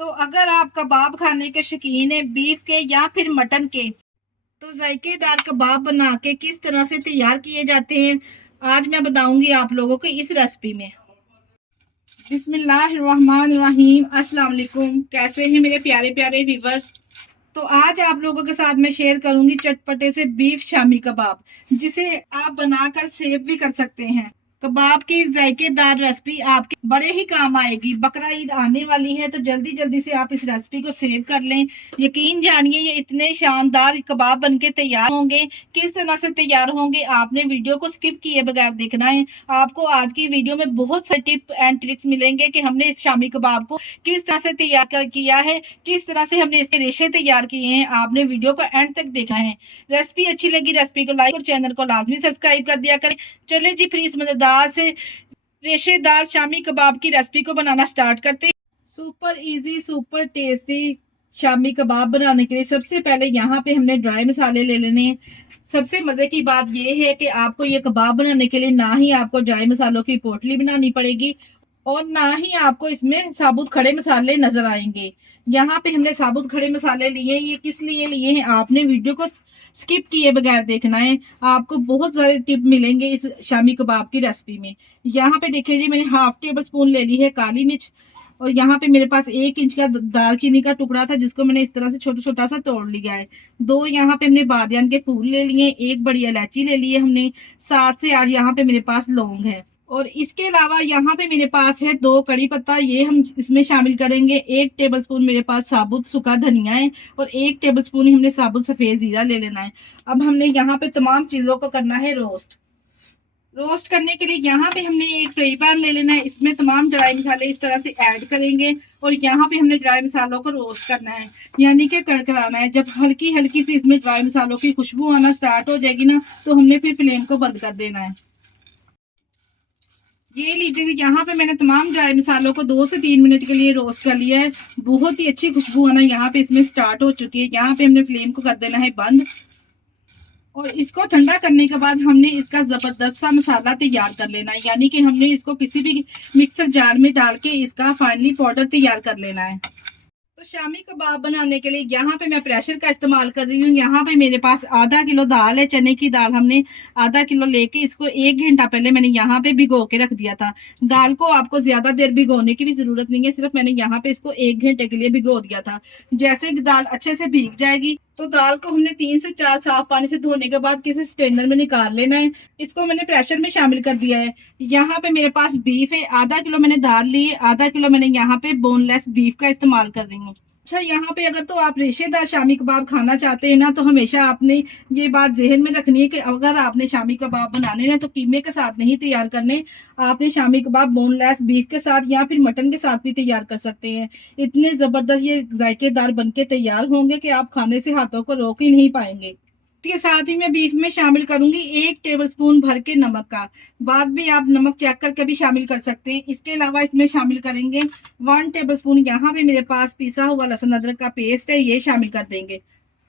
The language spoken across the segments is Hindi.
तो अगर आप कबाब खाने के शौकीन हैं बीफ के या फिर मटन के, तो जायकेदार कबाब बना के किस तरह से तैयार किए जाते हैं आज मैं बताऊंगी आप लोगों को इस रेसिपी में। बिस्मिल्लाहिर्रहमानिर्रहीम, अस्सलाम वालेकुम। कैसे हैं मेरे प्यारे प्यारे व्यूवर्स। तो आज आप लोगों के साथ मैं शेयर करूंगी चटपटे से बीफ शामी कबाब, जिसे आप बनाकर सेव भी कर सकते हैं। कबाब की जायकेदार रेसिपी आपके बड़े ही काम आएगी। बकरा ईद आने वाली है तो जल्दी जल्दी से आप इस रेसिपी को सेव कर लें। यकीन जानिए ये इतने शानदार कबाब बनके तैयार होंगे। किस तरह से तैयार होंगे आपने वीडियो को स्किप किए बगैर देखना है। आपको आज की वीडियो में बहुत से टिप एंड ट्रिक्स मिलेंगे कि हमने इस शामी कबाब को किस तरह से तैयार किया है, किस तरह से हमने इसके रेशे तैयार किए हैं। आपने वीडियो को एंड तक देखना है। रेसिपी अच्छी लगी रेसिपी को लाइक और चैनल को लाजमी सब्सक्राइब कर दिया करें। चले जी फिर इस मजेदार से रेशेदार शामी कबाब की रेसिपी को बनाना स्टार्ट करते हैं। Super easy super tasty shami kebab बनाने के लिए सबसे पहले यहाँ पे हमने ड्राई मसाले ले लेने हैं। सबसे मजे की बात यह है कि आपको ये कबाब बनाने के लिए ना ही आपको ड्राई मसालों की पोटली बनानी पड़ेगी और ना ही आपको इसमें साबुत खड़े मसाले नजर आएंगे। यहाँ पे हमने साबुत खड़े मसाले लिए। ये किस लिए लिए हैं आपने वीडियो को स्किप किए बगैर देखना है। आपको बहुत सारे टिप मिलेंगे इस शामी कबाब की रेसिपी में। यहाँ पे देखिए जी, मैंने हाफ टेबल स्पून ले ली है काली मिर्च और यहाँ पे मेरे पास 1 इंच का दालचीनी का टुकड़ा था जिसको मैंने इस तरह से छोटा छोटा सा तोड़ लिया है। 2 यहाँ पे हमने बादियान के फूल ले लिए, 1 बड़ी इलायची ले ली है हमने, 7 से 8 यहाँ पे मेरे पास लौंग है और इसके अलावा यहाँ पे मेरे पास है 2 कड़ी पत्ता, ये हम इसमें शामिल करेंगे। 1 टेबलस्पून मेरे पास साबुत सूखा धनिया है और 1 टेबलस्पून हमने साबुत सफेद जीरा ले लेना है। अब हमने यहाँ पे तमाम चीजों को करना है रोस्ट। रोस्ट करने के लिए यहाँ पे हमने एक फ्राई पैन ले लेना है। इसमें तमाम ड्राई मसाले इस तरह से ऐड करेंगे और यहाँ पे हमने ड्राई मसालों को रोस्ट करना है, यानी कि कड़कड़ाना है। जब हल्की हल्की सी इसमें ड्राई मसालों की खुशबू आना स्टार्ट हो जाएगी ना, तो हमने फिर फ्लेम को बंद कर देना है। ये लीजिए, यहाँ पे मैंने तमाम ड्राई मसालों को 2 से 3 मिनट के लिए रोस्ट कर लिया है। बहुत ही अच्छी खुशबू आना यहाँ पे इसमें स्टार्ट हो चुकी है। यहाँ पे हमने फ्लेम को कर देना है बंद और इसको ठंडा करने के बाद हमने इसका जबरदस्त सा मसाला तैयार कर लेना है, यानी कि हमने इसको किसी भी मिक्सर जार में डाल के इसका फाइनली पाउडर तैयार कर लेना है। तो शामी कबाब बनाने के लिए यहाँ पे मैं प्रेशर का इस्तेमाल कर रही हूँ। यहाँ पे मेरे पास आधा किलो दाल है, चने की दाल। हमने आधा किलो लेके इसको 1 घंटा पहले मैंने यहाँ पे भिगो के रख दिया था। दाल को आपको ज्यादा देर भिगोने की भी जरूरत नहीं है, सिर्फ मैंने यहाँ पे इसको 1 घंटे के लिए भिगो दिया था। जैसे दाल अच्छे से भीग जाएगी तो दाल को हमने 3 से 4 साफ पानी से धोने के बाद किसी स्ट्रेनर में निकाल लेना है। इसको मैंने प्रेशर में शामिल कर दिया है। यहाँ पे मेरे पास बीफ है, आधा किलो मैंने दाल ली है, आधा किलो मैंने यहाँ पे बोनलेस बीफ का इस्तेमाल कर रही हूँ। अच्छा, यहाँ पे अगर तो आप रेशेदार शामी कबाब खाना चाहते हैं ना, तो हमेशा आपने ये बात जहन में रखनी है कि अगर आपने शामी कबाब बनाने ना तो कीमे के साथ नहीं तैयार करने। आपने शामी कबाब बोनलेस बीफ के साथ या फिर मटन के साथ भी तैयार कर सकते हैं। इतने जबरदस्त ये जायकेदार बनके तैयार होंगे कि आप खाने से हाथों को रोक ही नहीं पाएंगे। इसके साथ ही मैं बीफ में शामिल करूंगी 1 टेबलस्पून भर के नमक का। बाद में आप नमक चेक करके भी शामिल कर सकते हैं। इसके अलावा इसमें शामिल करेंगे 1 टेबलस्पून यहाँ पे मेरे पास पिसा हुआ लहसुन अदरक का पेस्ट है, ये शामिल कर देंगे।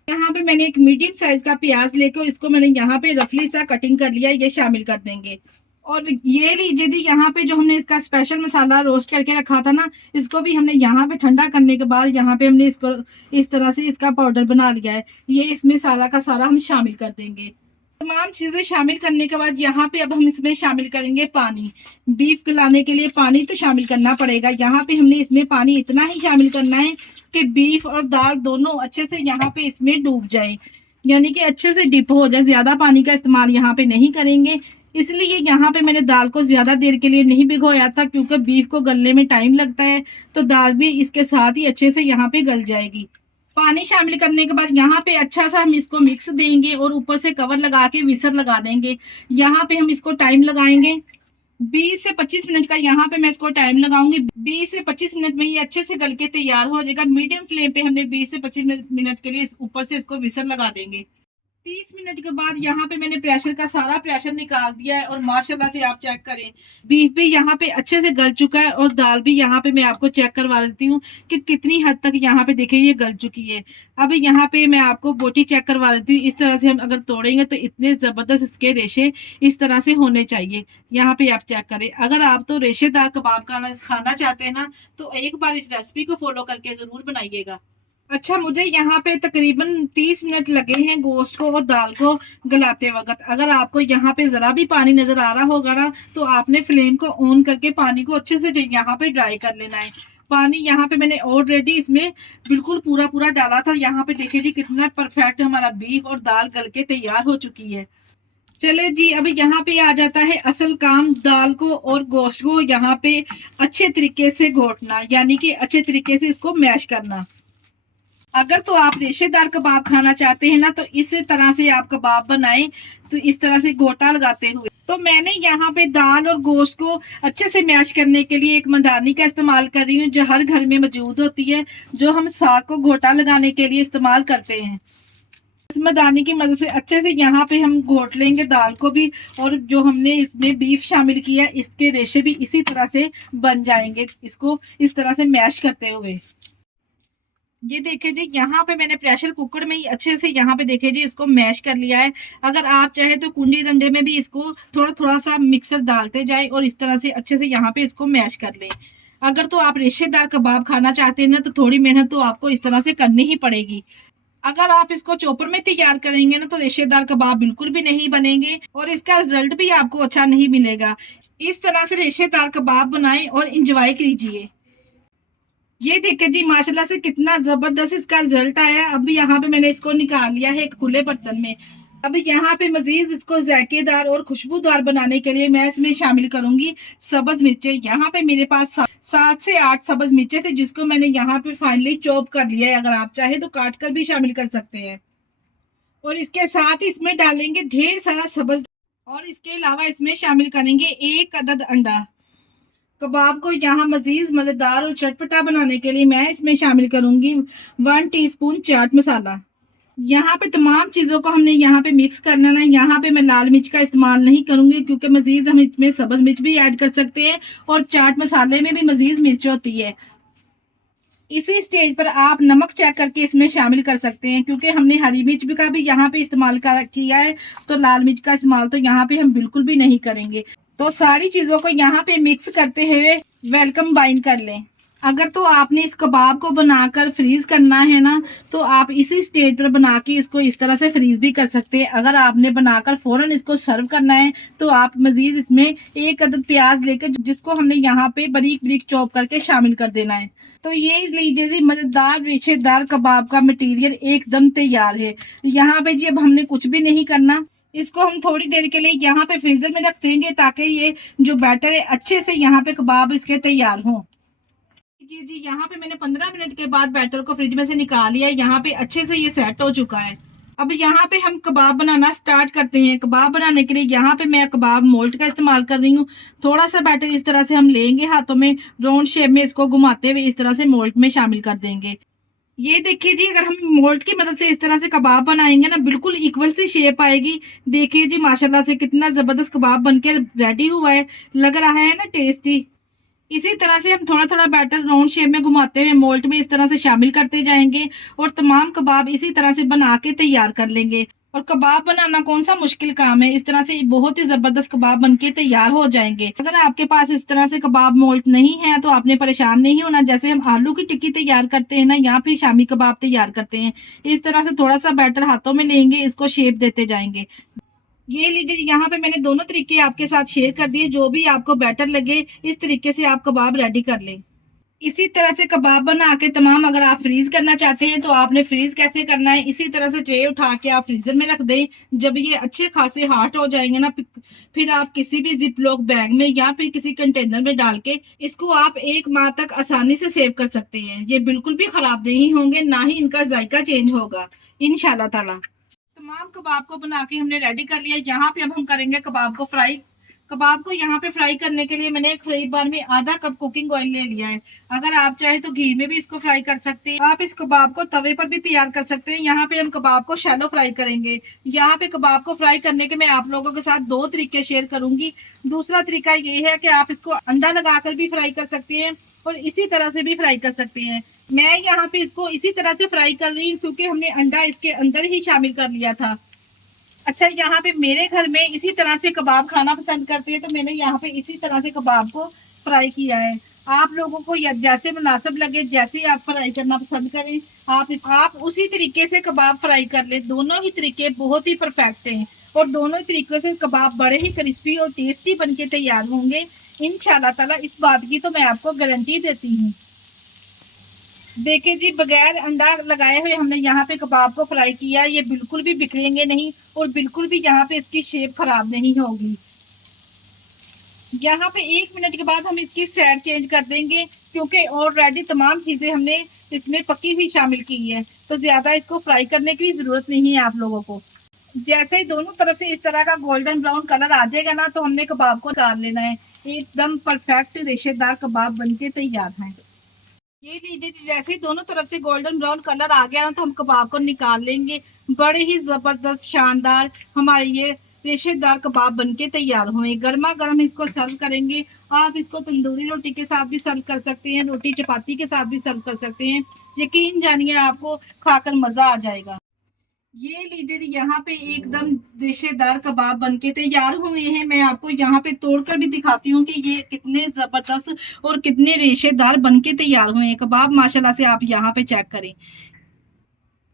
यहाँ पे मैंने एक मीडियम साइज का प्याज लेकर इसको मैंने यहाँ पे रफली सा कटिंग कर लिया, ये शामिल कर देंगे। और ये लीजिए जी, यहाँ पे जो हमने इसका स्पेशल मसाला रोस्ट करके रखा था ना, इसको भी हमने यहाँ पे ठंडा करने के बाद यहाँ पे हमने इसको इस तरह से इसका पाउडर बना लिया है। ये इसमें सारा का सारा हम शामिल कर देंगे। तमाम चीजें शामिल करने के बाद यहाँ पे अब हम इसमें शामिल करेंगे पानी। बीफ गलाने के लिए पानी तो शामिल करना पड़ेगा। यहाँ पे हमने इसमें पानी इतना ही शामिल करना है कि बीफ और दाल दोनों अच्छे से यहाँ पे इसमें डूब जाए, यानी कि अच्छे से डिप हो जाए। ज्यादा पानी का इस्तेमाल यहाँ पे नहीं करेंगे, इसलिए यहाँ पे मैंने दाल को ज्यादा देर के लिए नहीं भिगोया था, क्योंकि बीफ को गलने में टाइम लगता है तो दाल भी इसके साथ ही अच्छे से यहाँ पे गल जाएगी। पानी शामिल करने के बाद यहाँ पे अच्छा सा हम इसको मिक्स देंगे और ऊपर से कवर लगा के विसर लगा देंगे। यहाँ पे हम इसको टाइम लगाएंगे 20 से 25 मिनट का। यहाँ पे मैं इसको टाइम लगाऊंगी। 20 से 25 मिनट में ये अच्छे से गल के तैयार हो जाएगा। मीडियम फ्लेम पे हमने 20 से 25 मिनट के लिए ऊपर से इसको विसर लगा देंगे। 30 मिनट के बाद यहाँ पे मैंने प्रेशर का सारा प्रेशर निकाल दिया है और माशाल्लाह से आप चेक करें, बीफ भी यहाँ पे अच्छे से गल चुका है और दाल भी यहाँ पे मैं आपको चेक करवा देती हूँ कि कितनी हद तक यहाँ पे देखिए ये गल चुकी है। अब यहाँ पे मैं आपको बोटी चेक करवा देती हूँ। इस तरह से हम अगर तोड़ेंगे तो इतने ज़बरदस्त इसके रेशे इस तरह से होने चाहिए। यहाँ पे आप चेक करें। अगर आप तो रेशेदार कबाब खाना चाहते हैं ना, तो एक बार इस रेसिपी को फॉलो करके ज़रूर बनाइएगा। अच्छा, मुझे यहाँ पे तकरीबन 30 मिनट लगे हैं गोश्त को और दाल को गलाते वक़्त। अगर आपको यहाँ पे ज़रा भी पानी नज़र आ रहा होगा ना, तो आपने फ्लेम को ऑन करके पानी को अच्छे से यहाँ पे ड्राई कर लेना है। पानी यहाँ पे मैंने ऑलरेडी इसमें बिल्कुल पूरा डाला था। यहाँ पे देखिए जी कितना परफेक्ट हमारा बीफ और दाल गल के तैयार हो चुकी है। चले जी, अभी यहाँ पे आ जाता है असल काम, दाल को और गोश्त को यहाँ पे अच्छे तरीके से घोटना, यानी कि अच्छे तरीके से इसको मैश करना। अगर तो आप रेशेदार कबाब खाना चाहते हैं ना, तो इस तरह से आप कबाब बनाएं, तो इस तरह से गोटा लगाते हुए। तो मैंने यहाँ पे दाल और गोश्त को अच्छे से मैश करने के लिए एक मदानी का इस्तेमाल कर रही हूँ, जो हर घर में मौजूद होती है, जो हम साग को गोटा लगाने के लिए इस्तेमाल करते हैं। इस मदानी की मदद से अच्छे से यहाँ पे हम घोट लेंगे दाल को भी, और जो हमने इसमें बीफ शामिल किया इसके रेशे भी इसी तरह से बन जाएंगे, इसको इस तरह से मैश करते हुए। ये देखिए जी, यहाँ पे मैंने प्रेशर कुकर में ही अच्छे से यहाँ पे देखिए जी इसको मैश कर लिया है। अगर आप चाहे तो कुंडी डंडे में भी इसको थोड़ा सा मिक्सर डालते जाए और इस तरह से अच्छे से यहाँ पे इसको मैश कर लें। अगर तो आप रेशेदार कबाब खाना चाहते हैं ना, तो थोड़ी मेहनत तो आपको इस तरह से करनी ही पड़ेगी। अगर आप इसको चॉपर में तैयार करेंगे ना, तो रेशेदार कबाब बिल्कुल भी नहीं बनेंगे और इसका रिजल्ट भी आपको अच्छा नहीं मिलेगा। इस तरह से रेशेदार कबाब बनाएं और इंजॉय कीजिए। ये देखिए जी माशाल्लाह से कितना जबरदस्त इसका रिजल्ट आया है। अभी यहाँ पे मैंने इसको निकाल लिया है एक खुले बर्तन में। अभी यहाँ पे मजीद इसको जायकेदार और खुशबूदार बनाने के लिए मैं इसमें शामिल करूंगी सब्ज मिर्चें। यहाँ पे मेरे पास 7 से 8 सब्ज मिर्चें थे, जिसको मैंने यहाँ पे फाइनली चॉप कर लिया है। अगर आप चाहे तो काट कर भी शामिल कर सकते हैं। और इसके साथ इसमें डालेंगे ढेर सारा सब्ज, और इसके अलावा इसमें शामिल करेंगे 1 अदद अंडा। कबाब को यहाँ मजीद मजेदार और चटपटा बनाने के लिए मैं इसमें शामिल करूंगी 1 टीस्पून चाट मसाला। यहाँ पे तमाम चीजों को हमने यहाँ पे मिक्स करना है। यहाँ पे मैं लाल मिर्च का इस्तेमाल नहीं करूंगी, क्योंकि मजीद हम इसमें सब्ज मिर्च भी ऐड कर सकते हैं और चाट मसाले में भी मजीद मिर्च होती है। इसी स्टेज पर आप नमक चेक करके इसमें शामिल कर सकते हैं, क्योंकि हमने हरी मिर्च भी का भी यहाँ पे इस्तेमाल किया है, तो लाल मिर्च का इस्तेमाल तो यहाँ पे हम बिल्कुल भी नहीं करेंगे। तो सारी चीजों को यहाँ पे मिक्स करते हुए वेलकम बाइंड कर लें। अगर तो आपने इस कबाब को बनाकर फ्रीज करना है ना, तो आप इसी स्टेज पर बना के इसको इस तरह से फ्रीज भी कर सकते हैं। अगर आपने बनाकर फौरन इसको सर्व करना है, तो आप मजीद इसमें 1 अदद प्याज लेकर, जिसको हमने यहाँ पे बारीक बारीक चॉप करके शामिल कर देना है। तो ये लीजिए जी मजेदार रेशेदार कबाब का मटेरियल एकदम तैयार है। यहाँ पे जी अब हमने कुछ भी नहीं करना, इसको हम थोड़ी देर के लिए यहाँ पे फ्रीजर में रख देंगे, ताकि ये जो बैटर है अच्छे से यहाँ पे कबाब इसके तैयार हो। जी जी, यहाँ पे मैंने 15 मिनट के बाद बैटर को फ्रिज में से निकाल लिया। यहाँ पे अच्छे से ये सेट हो चुका है। अब यहाँ पे हम कबाब बनाना स्टार्ट करते हैं। कबाब बनाने के लिए यहाँ पे मैं कबाब मोल्ड का इस्तेमाल कर रही हूँ। थोड़ा सा बैटर इस तरह से हम लेंगे हाथों में, राउंड शेप में इसको घुमाते हुए इस तरह से मोल्ड में शामिल कर देंगे। ये देखिए जी, अगर हम मोल्ड की मदद से इस तरह से कबाब बनाएंगे ना, बिल्कुल इक्वल सी शेप आएगी। देखिए जी माशाल्लाह से कितना जबरदस्त कबाब बनकर रेडी हुआ है, लग रहा है ना टेस्टी। इसी तरह से हम थोड़ा थोड़ा बैटर राउंड शेप में घुमाते हुए मोल्ड में इस तरह से शामिल करते जाएंगे और तमाम कबाब इसी तरह से बना के तैयार कर लेंगे। और कबाब बनाना कौन सा मुश्किल काम है, इस तरह से बहुत ही जबरदस्त कबाब बनके तैयार हो जाएंगे। अगर आपके पास इस तरह से कबाब मोल्ड नहीं है, तो आपने परेशान नहीं होना। जैसे हम आलू की टिक्की तैयार करते हैं ना, या फिर शामी कबाब तैयार करते हैं, इस तरह से थोड़ा सा बैटर हाथों में लेंगे, इसको शेप देते जाएंगे। ये लीजिए, यहाँ पे मैंने दोनों तरीके आपके साथ शेयर कर दिए। जो भी आपको बेटर लगे इस तरीके से आप कबाब रेडी कर लें। इसी तरह से कबाब बना के तमाम अगर आप फ्रीज करना चाहते हैं, तो आपने फ्रीज कैसे करना है, इसी तरह से ट्रे उठा के आप फ्रीजर में रख दें। जब ये अच्छे खासे हार्ड हो जाएंगे ना, फिर आप किसी भी जिप लॉक बैग में या फिर किसी कंटेनर में डाल के इसको आप 1 माह तक आसानी से सेव कर सकते हैं। ये बिल्कुल भी खराब नहीं होंगे, ना ही इनका जायका चेंज होगा इंशाल्लाह ताला। तमाम कबाब को बना के हमने रेडी कर लिया। यहाँ पे अब हम करेंगे कबाब को फ्राई। कबाब को यहाँ पे फ्राई करने के लिए मैंने एक फ्राई पैन में आधा कप कुकिंग ऑयल ले लिया है। अगर आप चाहे तो घी में भी इसको फ्राई कर सकते हैं। आप इस कबाब को तवे पर भी तैयार कर सकते हैं। यहाँ पे हम कबाब को शैलो फ्राई करेंगे। यहाँ पे कबाब को फ्राई करने के मैं आप लोगों के साथ 2 तरीके शेयर करूंगी। दूसरा तरीका ये है कि आप इसको अंडा लगाकर भी फ्राई कर सकते हैं और इसी तरह से भी फ्राई कर सकते हैं। मैं यहाँ पे इसको इसी तरह से फ्राई कर रही हूँ क्योंकि हमने अंडा इसके अंदर ही शामिल कर लिया था। अच्छा, यहाँ पे मेरे घर में इसी तरह से कबाब खाना पसंद करते हैं तो मैंने यहाँ पे इसी तरह से कबाब को फ्राई किया है। आप लोगों को जैसे मुनासिब लगे, जैसे आप फ्राई करना पसंद करें, आप उसी तरीके से कबाब फ्राई कर ले। दोनों ही तरीके बहुत ही परफेक्ट हैं और दोनों ही तरीके से कबाब बड़े ही क्रिस्पी और टेस्टी बन के तैयार होंगे इंशाल्लाह ताला। इस बात की तो मैं आपको गारंटी देती हूँ। देखिए जी, बगैर अंडा लगाए हुए हमने यहाँ पे कबाब को फ्राई किया। ये बिल्कुल भी बिखरेंगे नहीं और बिल्कुल भी यहाँ पे इसकी शेप खराब नहीं होगी। यहाँ पे 1 मिनट के बाद हम इसकी साइड चेंज कर देंगे क्योंकि ऑलरेडी तमाम चीजें हमने इसमें पकी हुई शामिल की है, तो ज्यादा इसको फ्राई करने की भी जरूरत नहीं है आप लोगों को। जैसे ही दोनों तरफ से इस तरह का गोल्डन ब्राउन कलर आ जाएगा ना, तो हमने कबाब को निकाल लेना है। एकदम परफेक्ट रेशेदार कबाब बनके तैयार है। ये लीजिए, जैसे ही दोनों तरफ से गोल्डन ब्राउन कलर आ गया ना, तो हम कबाब को निकाल लेंगे। बड़े ही जबरदस्त शानदार हमारे ये रेशेदार कबाब बनके तैयार हुए। गर्मा गर्म इसको सर्व करेंगे। आप इसको तंदूरी रोटी के साथ भी सर्व कर सकते हैं, रोटी चपाती के साथ भी सर्व कर सकते हैं। यकीन जानिए आपको खाकर मजा आ जाएगा। ये लीजिए, यहाँ पे एकदम रेशेदार कबाब बनके तैयार हुए हैं। मैं आपको यहाँ पे तोड़कर भी दिखाती हूँ कि ये कितने जबरदस्त और कितने रेशेदार बनके तैयार हुए हैं कबाब। माशाल्लाह से आप यहाँ पे चेक करें,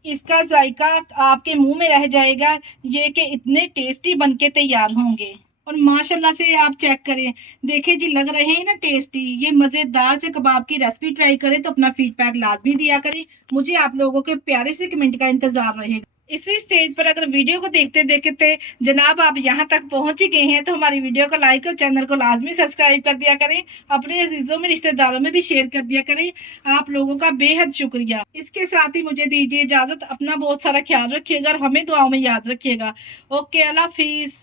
इसका जायका आपके मुंह में रह जाएगा ये कि इतने टेस्टी बनके तैयार होंगे। और माशाल्लाह से आप चेक करें, देखिए जी, लग रहे हैं ना टेस्टी। ये मजेदार से कबाब की रेसिपी ट्राई करें तो अपना फीडबैक लाजमी दिया करें। मुझे आप लोगों के प्यारे से कमेंट का इंतजार रहेगा। इसी स्टेज पर अगर वीडियो को देखते देखते जनाब आप यहाँ तक पहुंच ही गए हैं तो हमारी वीडियो को लाइक और चैनल को लाजमी सब्सक्राइब कर दिया करें। अपने अजीजों में, रिश्तेदारों में भी शेयर कर दिया करें। आप लोगों का बेहद शुक्रिया। इसके साथ ही मुझे दीजिए इजाजत। अपना बहुत सारा ख्याल रखिएगा और हमें दुआओं में याद रखिएगा। ओके, अल्लाह हाफिज।